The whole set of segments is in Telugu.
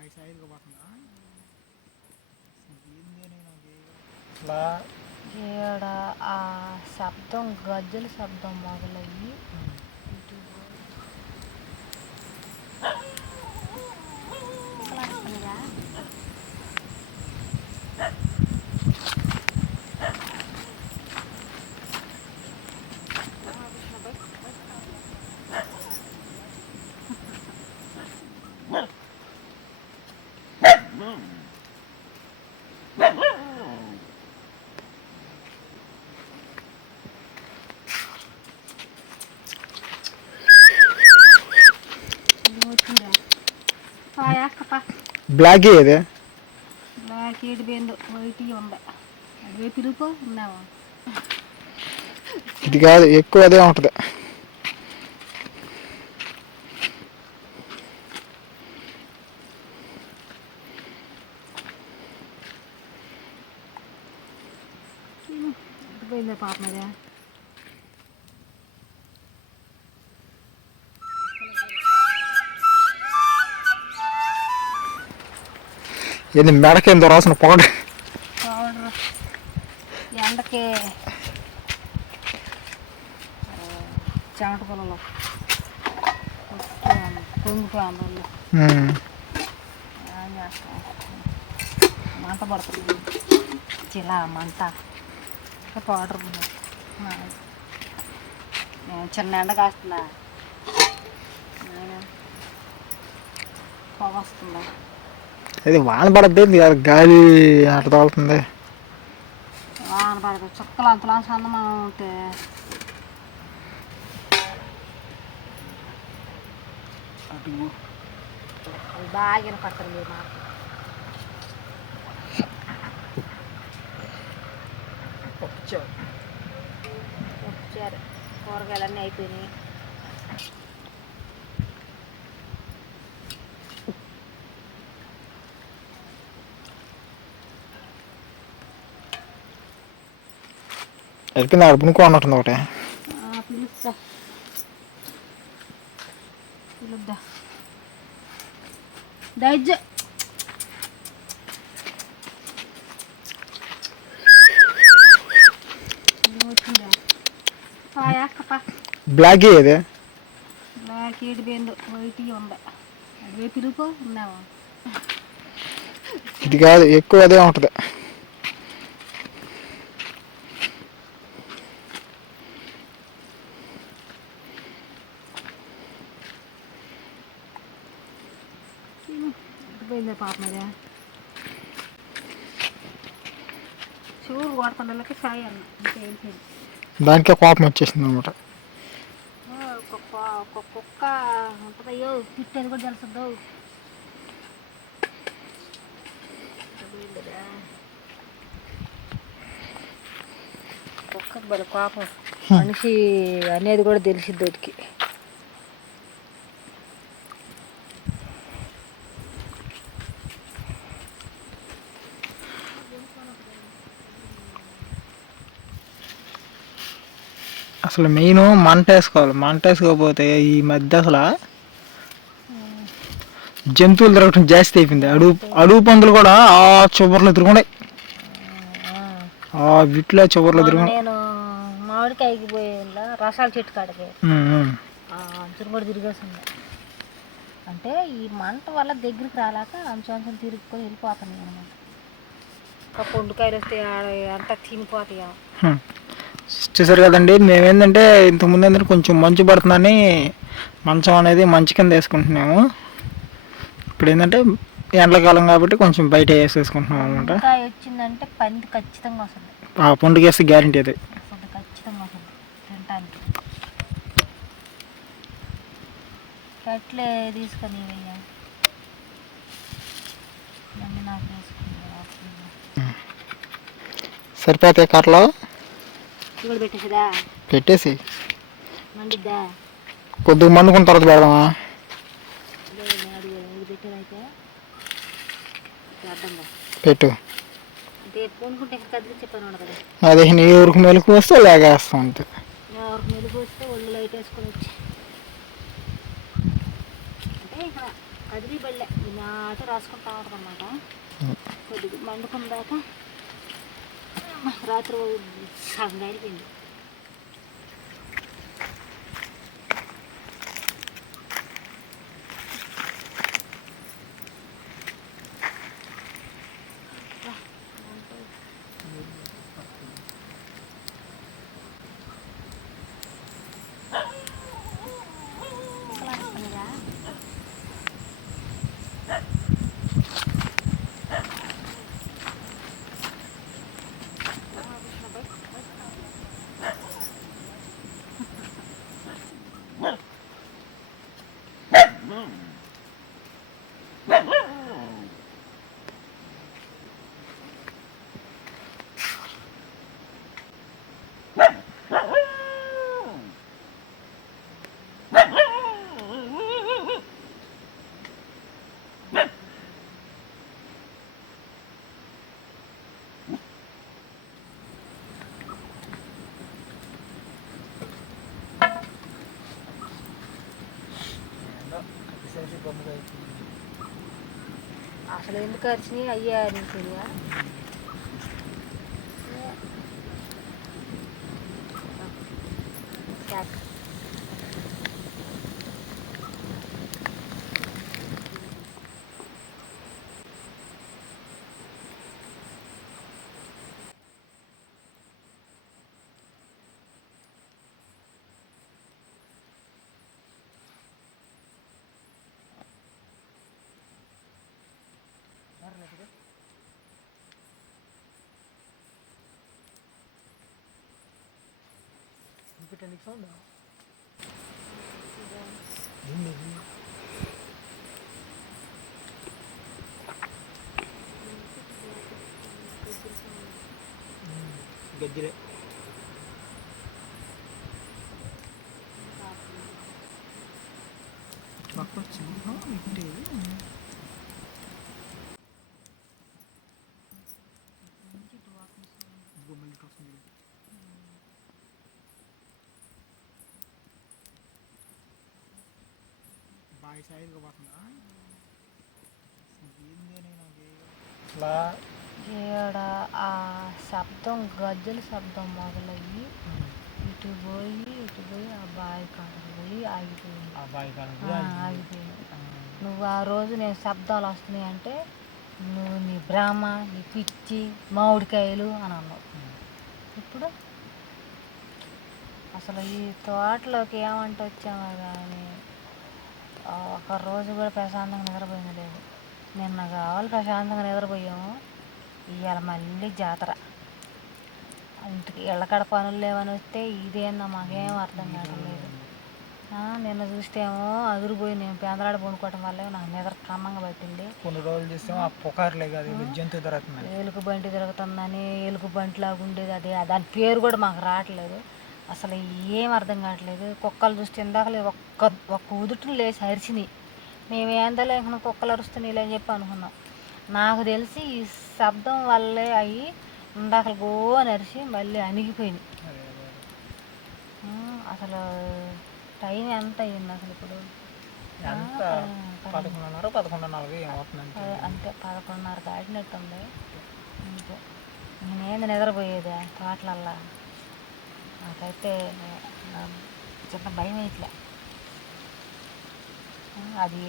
ఈడ ఆ శబ్దం గజ్జల శబ్దం మొదలయ్యి బ్లాక్ ఏదే బ్లాక్ ఏడు పోయిందో వైట్ ఉండే అదే తిరుగుకో ఉన్నావా ఇది కాదు ఎక్కువ అదే ఉంటుంది. పోయిందా పాప మీద ఏంది మెడకేందో రాసిన పొగడ పౌడర్ ఎండకి చెమట పొలంలో పొంగిపోయాను ఏం చేస్తాం మంట పడుతుంది చిలా మంట పౌడర్ చిన్న ఎండ కాస్తుందా పొగ వస్తుందా అది వాన పడద్దు గాలి అట్ట తగులుతుంది. వాన పడదు చుక్కలు అంతలా సందమా ఉంటే బాగా పడుతుంది మాకు వచ్చారు కూరగాయలన్నీ అయిపోయినాయి. అయిపోయింది అడుపునుకో అన్నట్టుంది ఒకటి పిలుస్తా పిలుద్దా దయచే బ్లాక్ ఏదే బ్లాక్ ఏడు పోయిందో వైట్ ఉండే అదే తిరుగుకో ఉన్నావా ఇది కాదు ఎక్కువ అదే ఉంటుంది. పోయిందా పాప మీద చూడు కొడుతుండలకి సాయి అన్న ఇంకేం చేయండి. దానికే కోపం వచ్చేసింది అనమాట. ఒక కుక్క ఉంటుందయ్యో తిట్టేది కూడా తెలుస్తుందో కుక్కకు బలి కోపం మనిషి అనేది కూడా తెలిసిద్ది వాటికి. అసలు మెయిన్ మంట వేసుకోవాలి. మంట వేసుకోకపోతే ఈ మధ్య అసలు జంతువులు తిరగటం జాస్తి అయిపోయింది. అడుగు పందులు కూడా ఆ చివర్లు తిరుగున్నాయి. ఆ వీటిలో చివర్లు తిరుగు నేను మామిడికాయకి పోయేలా రసాల చెట్టు కాడికి అంచులు కూడా తిరిగేసింది. అంటే ఈ మంట వల్ల దగ్గరికి రాలేక అంచు తిరుగుకొని వెళ్ళిపోతున్నాయి అనమాట. పొండుకాయలు వస్తే అంతా తినిపోతాయి. చూసారు కదండి. మేమేంటంటే ఇంతకుముందు ఏంటంటే కొంచెం మంచు పడుతుందని మంచం అనేది మంచు కింద వేసుకుంటున్నాము. ఇప్పుడు ఏంటంటే ఎండాకాలం కాబట్టి కొంచెం బయట వేసేసుకుంటున్నాం అనమాట. వచ్చిందంటే పంది ఖచ్చితంగా వస్తుంది. పండుగ వేస్తే గ్యారంటీ అది ఖచ్చితంగా వస్తుంది తినటానికి. కట్లే తీసుకొని నాకు సరిపోతాయి కర్రలో పెట్టేసిదా పెట్టేసి మండిద్దా కొద్దిగా మండుకున్న తర్వాత పెడదామా. పెట్టు అదే నీ ఊరికి మెలకు వస్తే లేగేస్తా అంతే. ఎవరికి మెలుగు వస్తే ఒళ్ళు లైట్ వేసుకొని వచ్చి అంటే ఇక్కడ కదిలి బళ్ళే ఈ ఆట రాసుకుంటా ఉంటుంది అన్నమాట. కొద్దిగా మండుకుందాక రాత్రి సగం అయిపోయింది. అసలు ఎందుకు అరిచినాయి అయ్యా అరిచినాయా? గజ్జిలే బాయ్ సైడ్గా పోతుందా అట్లా ఈడ ఆ శబ్దం గజ్జల శబ్దం మొదలయ్యి ఇటు పోయి ఆ బావి కాడకు పోయి ఆగిపోయింది. ఆగిపోయింది. నువ్వు ఆ రోజు నేను శబ్దాలు వస్తున్నాయి అంటే నువ్వు నీ బ్రాహ్మ నీ పిచ్చి మామిడికాయలు అని అన్నావు. ఇప్పుడు అసలు ఈ తోటలోకి ఏమంటే వచ్చామో కానీ ఒక రోజు కూడా ప్రశాంతంగా నిద్రపోయింది లేదు. నిన్న కావాలి ప్రశాంతంగా నిద్రపోయాము, ఇవాళ మళ్ళీ జాతర. ఇంటికి ఎళ్ళకడ పనులు లేవని వస్తే ఇదేందా మాకేం అర్థం కావట్లేదు. నిన్న చూస్తేమో అదురుపోయి నేను పేదలాడ పండుకోవటం వల్ల నాకు నిద్ర క్రమంగా పట్టింది. కొన్ని రోజులు చూస్తేమో ఆ పుకార్లే కాదు జంతువు తిరుగుతుంది, ఎలుగు బంటి తిరుగుతుందని. ఎలుగు బంటిలాగా ఉండేది అది, దాని పేరు కూడా మాకు రావట్లేదు. అసలు ఏం అర్థం కావట్లేదు. కుక్కలు చూస్తే ఇందాకలే ఒక్క ఉదుటిని లేచి అరిచినాయి. మేము ఏందో లేకుండా కుక్కలు అరుస్తున్నాయి అని చెప్పి అనుకున్నాం. నాకు తెలిసి ఈ శబ్దం వల్లే అవి ఇందాకలు గో అని అరిచి మళ్ళీ అణిగిపోయినాయి. అసలు టైం ఎంత అయ్యింది అసలు ఇప్పుడు? అంతే 11:30 దాటినట్టుంది. ఇంకో నేనేంది నిద్రపోయేదా తోటలల్లా? నాకైతే చిన్న భయం ఇట్లా అది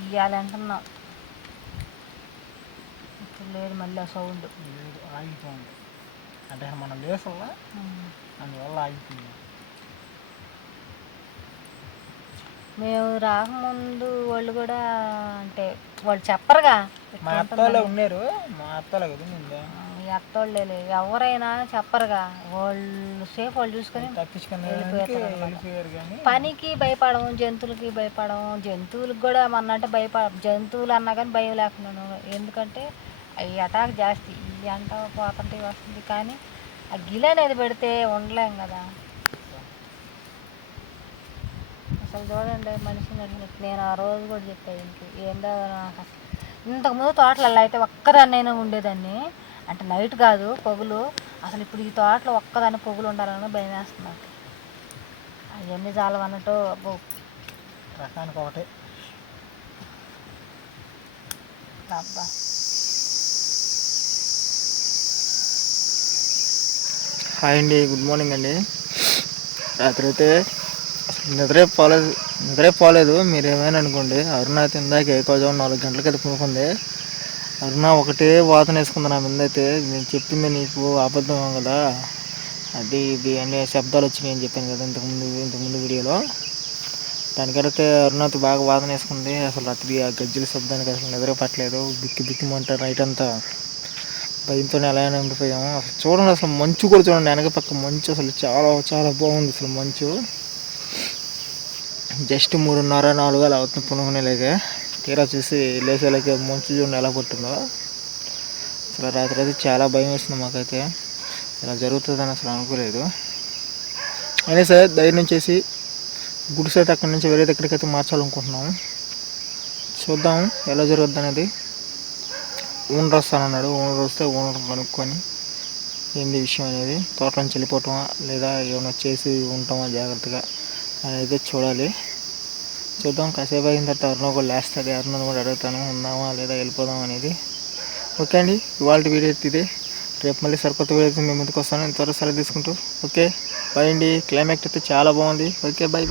ఇయ్యాలంటున్నాం. ఇప్పుడు లేదు మళ్ళీ ఆ సౌండ్ లేదు, ఆగిపోయింది. అంటే మనం లేసల్లా అందువల్ల ఆగిపోయింది. మేము రాకముందు వాళ్ళు కూడా అంటే వాళ్ళు చెప్పరుగా. మా అత్తోళ్ళే ఉన్నారు, మా అత్తోళ్ళే కదా ముందు. ఈ అత్తోళ్ళే ఎవరైనా చెప్పరుగా, వాళ్ళు సేఫ్ వాళ్ళు చూసుకొని వెళ్ళిపోయారు. కానీ పనికి భయపడము, జంతువులకి భయపడము. జంతువులకు కూడా మొన్నంటే జంతువులు అన్నా కానీ భయం లేకున్నాను. ఎందుకంటే అవి అటాక్ జాస్తి. ఇవి అంట పోతుంటే వస్తుంది, కానీ ఆ గిల అనేది పెడితే ఉండలేం కదా. అసలు చూడండి మనిషిని అడిగినట్టు. నేను ఆ రోజు కూడా చెప్పాను ఇంటికి ఏందో నాకు అసలు. ఇంతకుముందు తోటలలో అయితే ఒక్కదాన్నైనా ఉండేదాన్ని, అంటే నైట్ కాదు పొగులు. అసలు ఇప్పుడు ఈ తోటలో ఒక్కదాన్ని పొగులు ఉండాలని భయం వేస్తున్నాను. అవన్నీ చాలవన్నట్టు అబ్బో రకానికి ఒకటే అబ్బా హాయ్ అండి, గుడ్ మార్నింగ్ అండి. రాత్రి అయితే అసలు నిద్రే పోలేదు మీరు ఏమైనా అనుకోండి. అరుణ అయితే ఇందాక కొంచెం 4 గంటలకి అయితే పడుకుంది. అరుణ ఒకటే వాతన వేసుకుంది నా మీద. అయితే నేను చెప్పింది నీకు అబద్ధం కదా, అది ఇది అనే శబ్దాలు వచ్చినాయి అని చెప్పాను కదా ఇంతకుముందు వీడియోలో. దానికైతే అరుణాతో బాగా వాదన వేసుకుంది. అసలు రాత్రి ఆ గజ్జల శబ్దానికి అసలు నిద్ర పట్టలేదు. బిక్కిమంటారు నైట్ అంతా భయంతోనే ఎలా ఉండిపోయాము. అసలు చూడండి, అసలు మంచు కూడా చూడండి, వెనక పక్క మంచు అసలు చాలా చాలా బాగుంది. అసలు మంచు జస్ట్ 3:30-4 అలా అవుతుంది పునుకునేలాగే. తీరా చూసి లేచేలాగే మంచు చూడండి ఎలా పట్టిందో. అసలు రాత్రి అయితే చాలా భయం వేస్తుంది మాకైతే. ఇలా జరుగుతుందని అసలు అనుకోలేదు. అయినా సరే ధైర్యం చేసి గుడిసె అయితే అక్కడి నుంచి వేరే దగ్గరికైతే మార్చాలనుకుంటున్నాము. చూద్దాం ఎలా జరుగుద్ది అనేది. ఓనర్ వస్తానన్నాడు. ఓనర్ వస్తే ఓనర్ కనుక్కొని ఏంది విషయం అనేది, తోట నుంచి వెళ్ళిపోవటమా లేదా ఏమైనా చేసి ఉంటామా జాగ్రత్తగా అనేది చూడాలి. చూద్దాం. కాసేపు అయిన తర్వాత అరుణ కూడా లేస్తుంది. అరుణను కూడా అడుగుతాను ఉన్నామా లేదా వెళ్ళిపోదాం అనేది. ఓకే అండి, ఇవాళ వీడియో ఇదే. రేపు మళ్ళీ సరికొత్త వీడియో అయితే మేము ముందుకు వస్తాను. ఇంతవరకు సెలవు తీసుకుంటూ ఓకే బాయ్ అండి. క్లైమేట్ అయితే చాలా బాగుంది. Okay bye.